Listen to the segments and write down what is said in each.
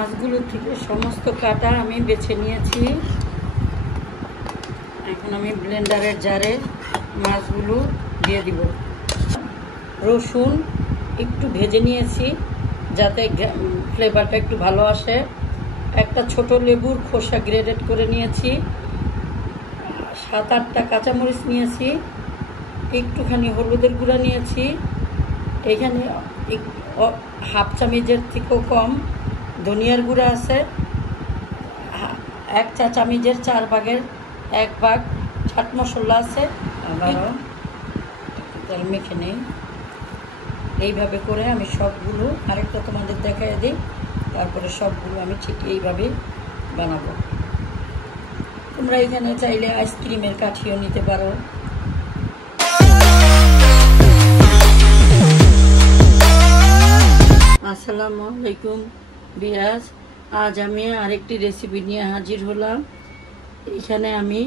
মাছগুলো থেকে সমস্ত কাটা আমি বেছে নিয়েছি। এখন আমি ব্লেন্ডারের জারে মাছগুলো দিয়ে দিব। রসুন একটু ভেজে নিয়েছি যাতে ফ্লেভারটা একটু ভালো আসে। একটা ছোট লেবুর খোসা গ্রেডেড করে নিয়েছি। 7-8টা কাঁচামরিচ নিয়েছি। একটুখানি হলুদের গুঁড়া নিয়েছি। এখানে হাফ চামচের থেকেও কম ধনিয়ার গুঁড়া আছে। 1 চা চামচের 4 ভাগের 1 ভাগ চাট মশলা আছে। আবারও তেল মেখে নেই। এইভাবে করে আমি সবগুলো আরেকটা তোমাদের দেখাই দিই। তারপরে সবগুলো আমি ঠিক এইভাবে বানাবো। তোমরা এখানে চাইলে আইসক্রিমের কাঠিও নিতে পারো। আসসালামু আলাইকুম বিয়াজ, আজ আমি আরেকটি রেসিপি নিয়ে হাজির হলাম। এখানে আমি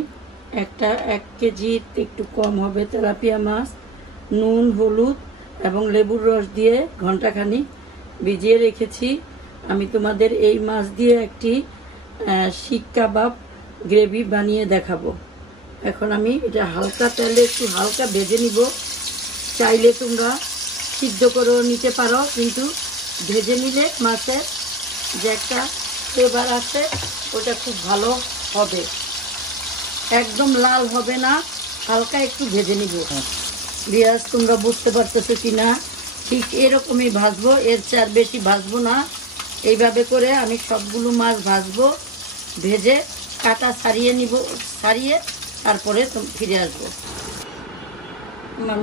1 কেজির একটু কম হবে তেলাপিয়া মাছ নুন, হলুদ এবং লেবুর রস দিয়ে ঘন্টাখানিক ভিজিয়ে রেখেছি। আমি তোমাদের এই মাছ দিয়ে একটি শিক কাবাব গ্রেভি বানিয়ে দেখাবো। এখন আমি এটা হালকা তেলে একটু হালকা ভেজে নিব। চাইলে তোমরা সিদ্ধ করেও নিতে পারো, কিন্তু ভেজে নিলে মাছের যে একটা ফ্লেভার আছে ওটা খুব ভালো হবে। একদম লাল হবে না, হালকা একটু ভেজে নিব। বিয়াজ তোমরা বুঝতে পারতেছো কি না? ঠিক এরকমই ভাজবো, এর চেয়ে আর বেশি ভাজবো না। এইভাবে করে আমি সবগুলো মাছ ভাজবো, ভেজে কাটা ছাড়িয়ে নিব, ছাড়িয়ে তারপরে ফিরে আসবো।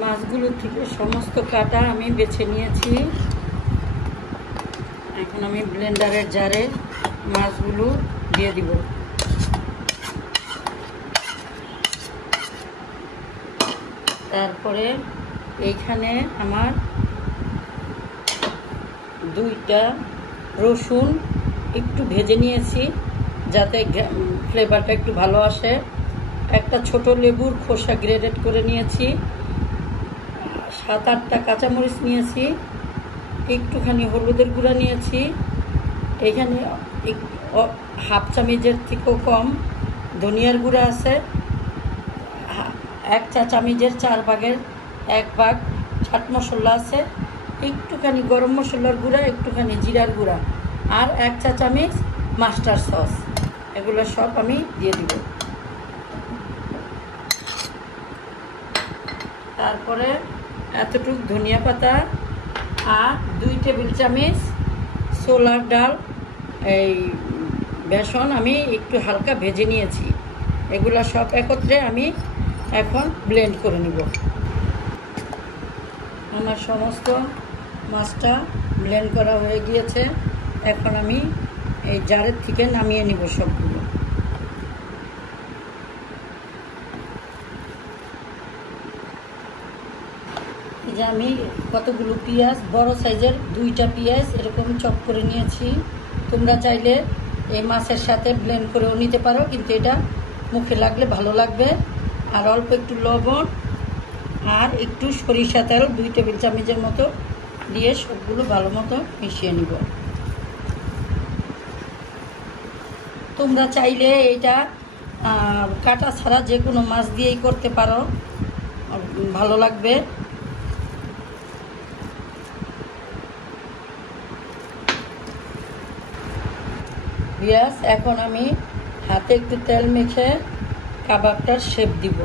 মাছগুলো থেকে সমস্ত কাটা আমি বেছে নিয়েছি। এখন আমি ব্লেন্ডারের জারে মাছগুলো দিয়ে দিব। তারপরে এইখানে আমার 2টা রসুন একটু ভেজে নিয়েছি যাতে ফ্লেভারটা একটু ভালো আসে। একটা ছোট লেবুর খোসা গ্রেডেড করে নিয়েছি। 7-8টা কাঁচামরিচ নিয়েছি। একটুখানি হলুদের গুঁড়া নিয়েছি। এখানে হাফ চামচের থেকেও কম ধনিয়ার গুঁড়া আছে। 1 চা চামচের 4 ভাগের 1 ভাগ চাট মশলা আছে। একটুখানি গরম মশলার গুঁড়া, একটুখানি জিরার গুঁড়া আর 1 চা চামচ মাস্টার্ড সস। এগুলো সব আমি দিয়ে দিব। তারপরে এতটুকু ধনিয়া পাতা আর 2 টেবিল চামচ ছোলার ডাল, এই বেসন আমি একটু হালকা ভেজে নিয়েছি। এগুলো সব একত্রে আমি এখন ব্লেন্ড করে নিব। আমার সমস্ত মাছটা ব্লেন্ড করা হয়ে গিয়েছে। এখন আমি এই জারের থেকে নামিয়ে নিব সবগুলো। এই যে আমি কতগুলো পেঁয়াজ, বড় সাইজের 2টা পেঁয়াজ এরকম চপ করে নিয়েছি। তোমরা চাইলে এই মাছের সাথে ব্লেন্ড করেও নিতে পারো, কিন্তু এটা মুখে লাগলে ভালো লাগবে। আর অল্প একটু লবণ আর একটু সরিষা তেল 2 টেবিল চামচের মতো দিয়ে সবগুলো ভালো মতো মিশিয়ে নিব। তোমরা চাইলে এটা কাটা ছাড়া যে কোনো মাছ দিয়েই করতে পারো, ভালো লাগবে। পেঁয়াজ এখন আমি হাতে একটু তেল মেখে কাবাবটার শেপ দিব।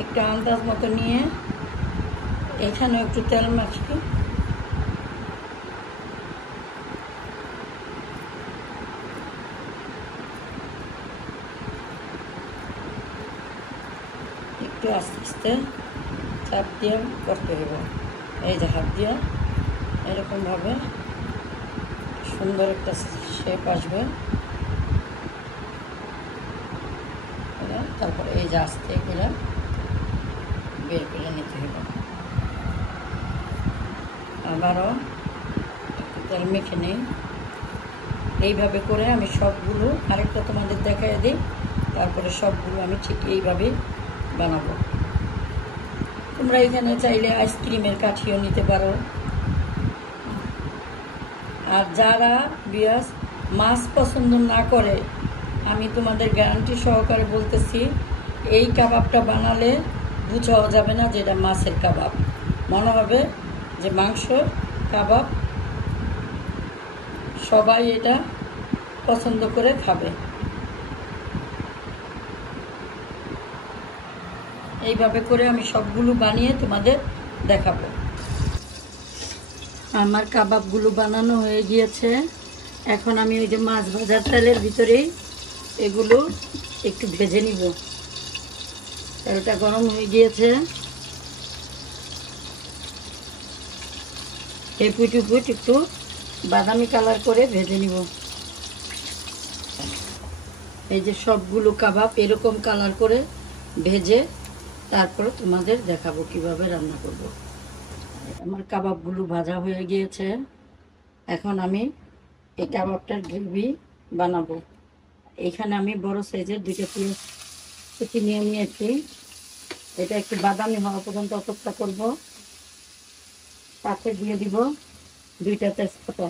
একটু আন্দাজ মতো নিয়ে এখানে একটু তেল মাখি। একটু আস্তে আস্তে চাপ দিয়ে করতে হবে। এই যে হাত দিয়ে এরকমভাবে সুন্দর একটা শেপ আসবে। তারপরে এই যে আস্তে করে বের করে নিতে হবে। আবারও তেল মেখে নেই। এইভাবে করে আমি সবগুলো আরেকটা তোমাদের দেখাই দিই। তারপরে সবগুলো আমি ঠিক এইভাবে বানাবো। তোমরা এখানে চাইলে আইসক্রিমের কাঠিও নিতে পারো। আর যারা বিয়াস মাছ পছন্দ না করে, আমি তোমাদের গ্যারান্টি সহকারে বলতেছি, এই কাবাবটা বানালে বুঝাও যাবে না যে এটা মাছের কাবাব, মনে হবে যে মাংসর কাবাব। সবাই এটা পছন্দ করে খাবে। এইভাবে করে আমি সবগুলো বানিয়ে তোমাদের দেখাবো। আমার কাবাবগুলো বানানো হয়ে গিয়েছে। এখন আমি ওই যে মাছ ভাজার তেলের ভিতরেই এগুলো একটু ভেজে নিব। তেলটা গরম হয়ে গিয়েছে। এপুট উপুট একটু বাদামি কালার করে ভেজে নিব। এই যে সবগুলো কাবাব এরকম কালার করে ভেজে তারপরে তোমাদের দেখাবো কিভাবে রান্না করব। আমার কাবাবগুলো ভাজা হয়ে গিয়েছে। এখন আমি এই কাবাবটার গ্রেভি বানাবো। এখানে আমি বড় সাইজের 2টা পেঁয়াজ কুচি নিয়ে নিয়েছি। এটা একটু বাদামি হওয়া পর্যন্ত অপেক্ষা করব। সাথে দিয়ে দিব 2টা তেজপাতা।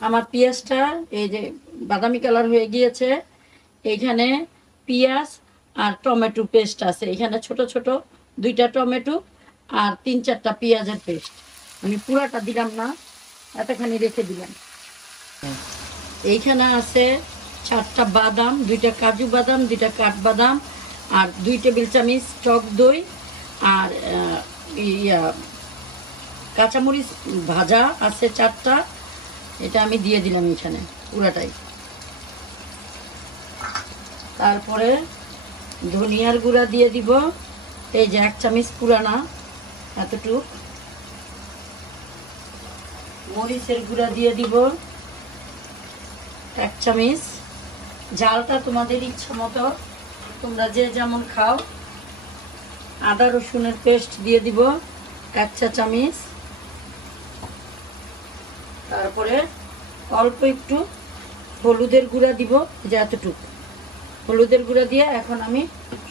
আমার পেঁয়াজটা এই যে বাদামি কালার হয়ে গিয়েছে। এইখানে পেঁয়াজ আর টমেটো পেস্ট আছে। এখানে ছোট ছোট 2টা টমেটো আর 3-4টা পেঁয়াজের পেস্ট। আমি পুরাটা দিলাম না, এতখানি রেখে দিলাম। এইখানে আছে 4টা বাদাম, 2টা কাজু বাদাম, 2টা কাঠবাদাম আর 2 টেবিল চামচ টক দই আর কাঁচামরিচ ভাজা আছে 4টা। এটা আমি দিয়ে দিলাম এখানে পুরাটাই। তারপরে ধনিয়ার গুঁড়া দিয়ে দিব, এই যে 1 চামচ পুরানা এতটুক। মরিচের গুঁড়া দিয়ে দিব 1 চামচ। ঝালটা তোমাদের ইচ্ছা মতো, তোমরা যে যেমন খাও। আদা রসুনের পেস্ট দিয়ে দিব 1 চা চামচ। তারপরে অল্প একটু হলুদের গুঁড়া দিব, যে এতটুকু হলুদের গুঁড়া দিয়ে এখন আমি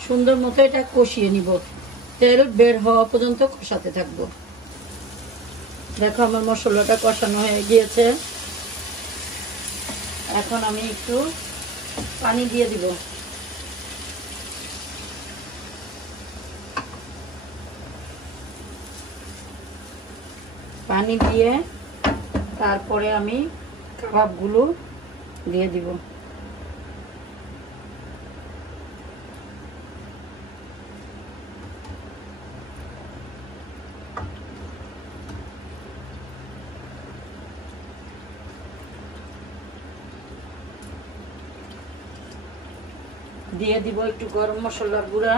সুন্দর মতো এটা কষিয়ে নিব। তেল বের হওয়া পর্যন্ত কষাতে থাকবো। দেখো আমার মশলাটা কষানো হয়ে গিয়েছে। এখন আমি একটু পানি দিয়ে দিব। পানি দিয়ে তারপরে আমি কাবাবগুলো দিয়ে দিব। দিয়ে দিব একটু গরম মশলার গুঁড়া।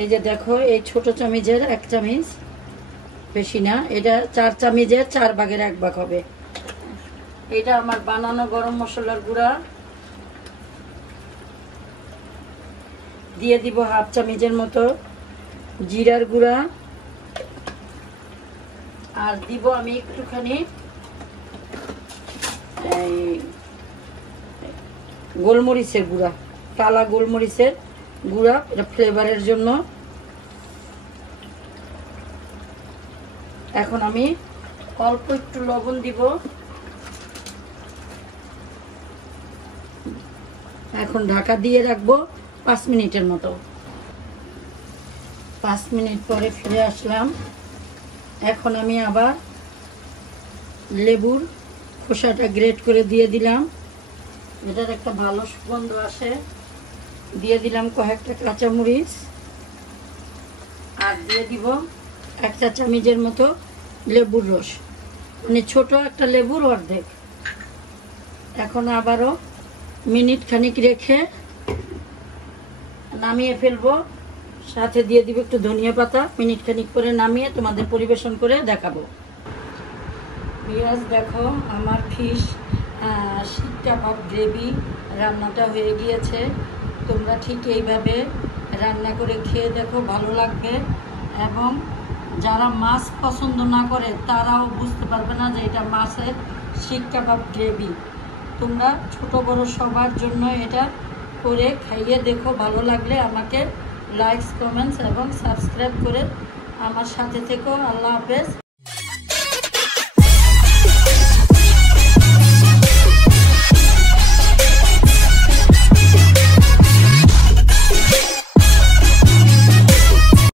এই যে দেখো, এই ছোট চামচের 1 চামচ, বেশি না, এটা 4 চামচের 4 ভাগের 1 ভাগ হবে। এটা আমার বানানো গরম মশলার গুঁড়া। দিয়ে দিব 1/2 চামচের মতো জিরার গুঁড়া। আর দিব আমি একটুখানি গোলমরিচের গুঁড়া, কালা গোলমরিচের গুঁড়া, এটা ফ্লেভারের জন্য। এখন আমি অল্প একটু লবণ দিব। এখন ঢাকা দিয়ে রাখবো 5 মিনিটের মতো। 5 মিনিট পরে ফিরে আসলাম। এখন আমি আবার লেবুর খোসাটা গ্রেট করে দিয়ে দিলাম। এটার একটা ভালো সুগন্ধ আসে। দিয়ে দিলাম কয়েকটা কাঁচামরিচ। আর দিয়ে দিব 1 চা চামচের মতো লেবুর রস, মানে ছোট একটা লেবুর অর্ধেক। এখন আবারও মিনিট খানিক রেখে নামিয়ে ফেলবো। সাথে দিয়ে দিব একটু ধনিয়া পাতা। মিনিট খানিক করে নামিয়ে তোমাদের পরিবেশন করে দেখাবো। ভিউয়ার্স দেখো, আমার ফিশ শিক কাবাব গ্রেভি রান্নাটা হয়ে গিয়েছে। তোমরা ঠিক এইভাবে রান্না করে খেয়ে দেখো, ভালো লাগবে। এবং যারা মাছ পছন্দ না করে তারাও বুঝতে পারবে না যে এটা মাছের শিক কাবাব গ্রেভি। তোমরা ছোট বড় সবার জন্য এটা করে খাইয়ে দেখো, ভালো লাগলে আমাকে লাইকস, কমেন্টস এবং সাবস্ক্রাইব করে আমার সাথে থেকো। আল্লাহ হাফেজ।